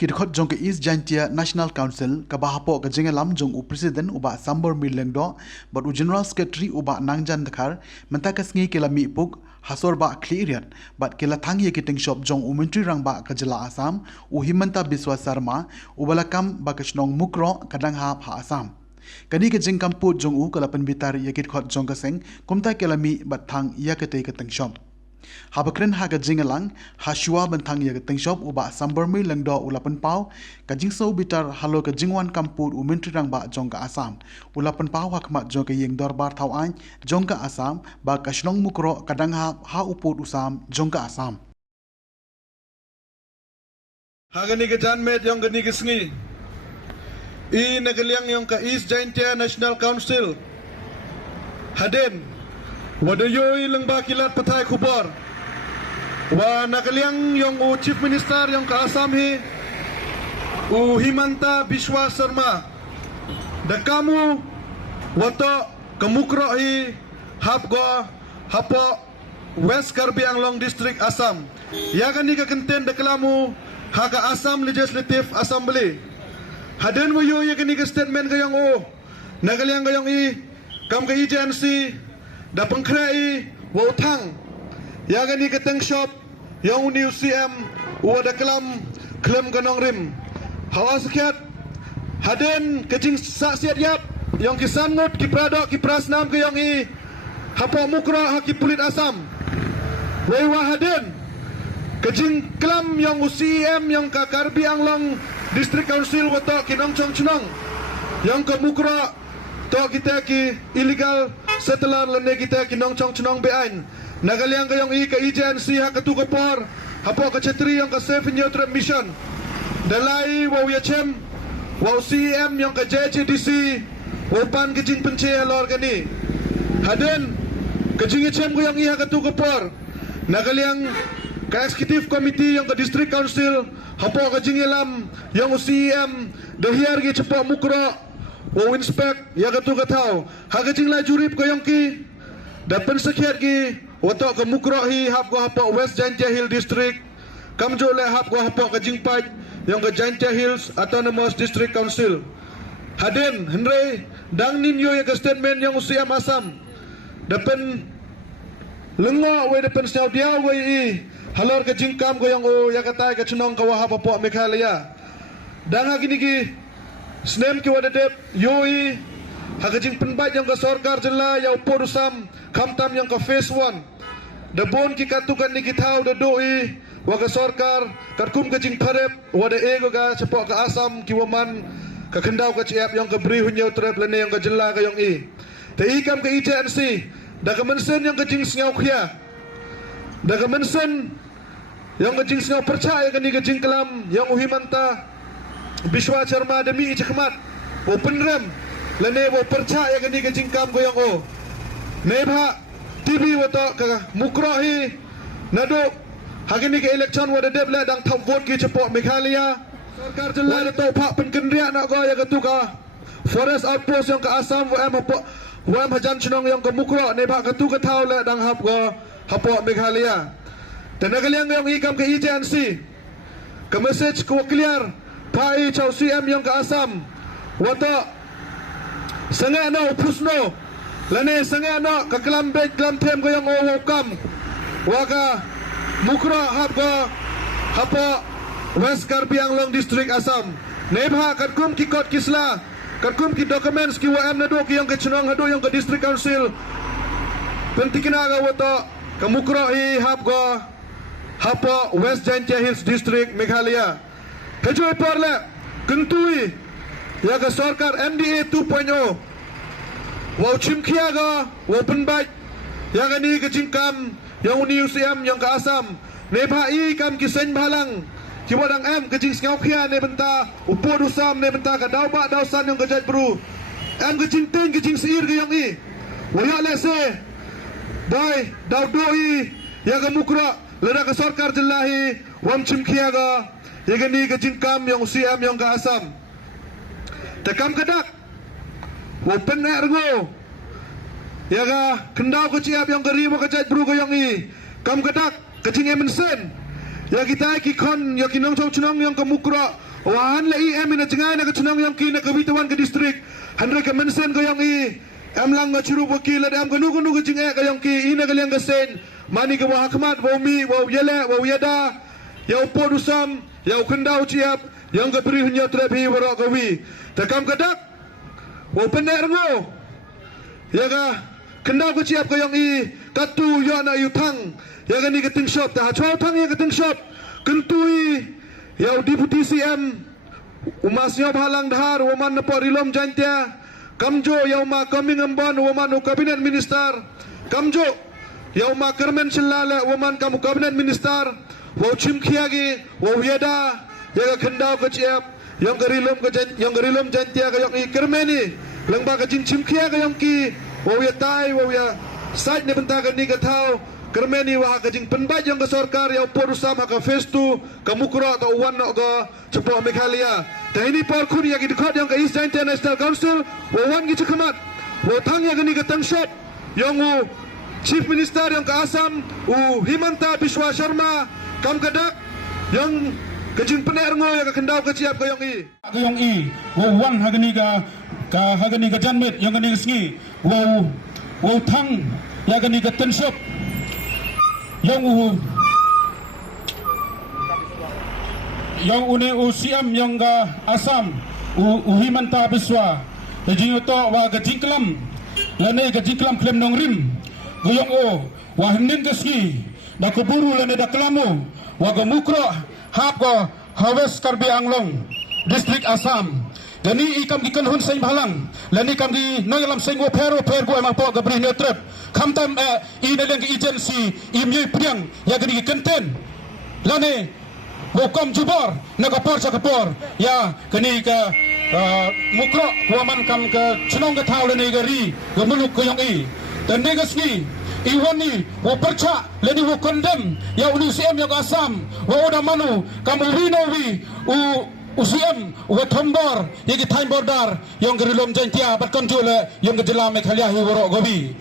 Kirkhot jong ke East Jantia National Council ka bahapo ka jengelam jong u president uba Sambor Milengdo but u general secretary uba Nangjan Dakhar mentakas ngi kila mi puk hasor ba cleariat but kila thangi ke ting shop jong u menteri rang ba ka jela Assam u Himanta Biswa Sarma u balakam ba ka shnong mukro kadang ha Assam kani ke jengkam put jong u kala penbitar ya kirkhot jong ka seng kumta kila mi bat thang ya ke te ka ting shop Habakren ha jingalang hasua bentang ya teng shop uba sambermi lengdo ulapan pau kajing so bitar halo ka jingwan kampur u menteri rang ba jong ka Assam ulapan pau hakmat jong ka yeng dorbar thau an jong ka Assam ba ka shnong mukro kadang ha uput usam jong ka Assam Hagani ke janmet yang gani ke sengi I nagaliang yang ka East Jantia National Council Haden Wadayoy lang ba kilat patay kubar Wa nakaliang yung Chief Minister yung ka Assam hi Himanta Biswa Sarma Dakamu Wato kamukro hi Hapgo Hapo West Karbi Anglong District Assam Yagan ni kakenten dakalamu Haga Assam Legislative Assembly Haden wayo yagan ni ka statement kayang Nakaliang kayang Kam ka agency da pengkrai wotang ya gani keteng shop yang new CM wada kelam klem ganong rim hawa sekiat haden kecing saksiat yap yang kisan ngot ki pradok ki prasnam ke yang hapa mukra haki pulit Assam wewa haden kecing kelam yang CM yang ka Karbi Anglong District Council wato kinong chong chnong yang ke mukra to kita ki illegal settler lene kita ki nong chong chnong beain nagaliang kayong ka agency ha katukapor hapo ka chetri yang ka safe neutral mission dalai wa yachem wa CM yang ka JCDC opan ka jing penche lor gani haden ka jing yachem ko yang ha katukapor nagaliang ka executive committee yang ka district council hapo ka jing elam yang CM dahiar gi cepo mukro wo inspect ya katu katau haga jingla jurip ko yang ki dapen sekiat ki wato ke mukrohi hap ko hapo West Jantia Hill District kamjo le hap ko hapo ke jingpat yang ke Jantia Hills Autonomous District Council haden henry dang ninyo ya ke statement yang usia Assam dapen lengo we dapen snaw dia we halor ke jingkam ko yang ya kata ke cunong ka wahap hapo Meghalaya dang agini ki Snem ki wadadep yoi hagajing penbat yang ke sorkar jela ya upor usam kamtam yang ke phase 1 dabon ki katukan ni kitau da doi waga sorkar karkum kajing parep wada ego ga cepok ke Assam ki waman ka kendau ka ciap yang ke beri hunyau trep lene yang ke jela ka yang te ikam ke agency da ka mensen yang kajing sngau khia da ka mensen yang kajing sngau percaya ka ni kajing kelam yang Himanta Biswa Sarma demi cekmat open rem lene wo percaya gani ke jingkam ko yang nebha TV wato ka mukrohi nado hagini ke election wada deble dang tham vote ki cepok Meghalaya sarkar jela to pak penkendria nak go ya ketuka forest outpost yang ke Assam wam hajan chnong yang ke mukro nebha ketu ke thau le dang hap go hapo Meghalaya tenagaliang yang ikam ke agency ke message ko clear Pai Chow CM yang ke Assam Wato Sengak no pusno Lane sengak no Kekelam bej kelam tem ko yang wakam Waka Mukra hap ko Hapo West Karbi Anglong District Assam Nebha katkum ki kot kisla Katkum ki documents ki WM nado ki yang ke chenong hado yang ke District Council Pentikina ga wato Ke Mukra hi hap ko Hapo West Jantia Hills District Meghalaya Kecuali parle kentui ya ke sorkar MDA 2.0 wau chimkia ga wau penbat ya ke ni ke jingkam yang uni UCM yang ke Assam nebha i kam kisen balang ki wadang em ke jing ngau khia ne benta upod usam ne benta ka dauba dausan yang ke jat bru em ke jing ting ke jing sir ke yang waya le se dai dau doi ya ke mukra leda ke sorkar jelahi wam chimkia ga Yagani ke jingkam yang CM yang ke Assam tekam kedak open ergo yaga kendau ke ciap yang ke ribu ke jat bru ke yang kam kedak ke jing emensen ya kita ki kon ya kinong chong chnong yang ke mukra Wahan la em ina jengai na kacunang yang ki na kawitawan ke distrik. Handre ke mensen ko yang em lang ga churu wakil ada am kanu ke jengai ka yang ki ina ka liang ka sen. Mani ke wah hakmat wa umi wa yele wa yada. Ya upod usam ya ukendau ciap yang ke beri hunya trebi wara kawi. Takam kadak wa pendek rengo. Ya ka kendau ke ciap ka yang katu ya na yutang. Ya ka ni ke ting shop ta chau tang ya ke ting shop. Kentui ya deputy CM umasnya halang dhar waman na porilom jantia kamjo ya uma coming ambon waman u cabinet minister kamjo ya uma kermen shalala waman kamu cabinet minister wa chimkhiagi wa yada ya khendau ka chiap yang gerilom jantia ka yang kermeni langba ka jin chimkhia ka yang ki wa yatai wa ya site ne benta ka ni ka thau kermeni wah kajing penbaj yang ke sorkar yang porusam haka festu kamukro atau wan no go cepo Meghalaya. Dan ini por kun yang dikot yang ke East International Council wawan gitu kemat. Wotang yang ini ke Tangshop yang Chief Minister yang ke Assam Himanta Biswa Sharma kam kadak yang kajing penerngo yang ke kendau ke ciap ke yang wawan hagani ka janmet yang kani sengi wotang yang kani ke Tangshop yang une usiam yang ga Asam Himanta Biswa jadi to wa ga jingklam lane ga jingklam klem nongrim guyong wa hnin gaski da kuburu lane da klamu wa ga mukro hap go Hawes Karbi Anglong district Assam gani ikam di kanhun sai malang lani kam di noyalam sai go pero go emang po ga bri netrep kamtam ina leng agency imye priang ya gani kenten lane bokom jubor nagapor sa kapor ya gani ka mukro waman kam ka chnong ka thau lani gari gamuluk ko yang dan negasni iwani wo percha lani wo condemn ya UCM yang Assam wo oda manu kam winowi UCM wa thombor yegi time border yang gerilom jantia bat konjule yang gejelam Meghalaya hi woro gobi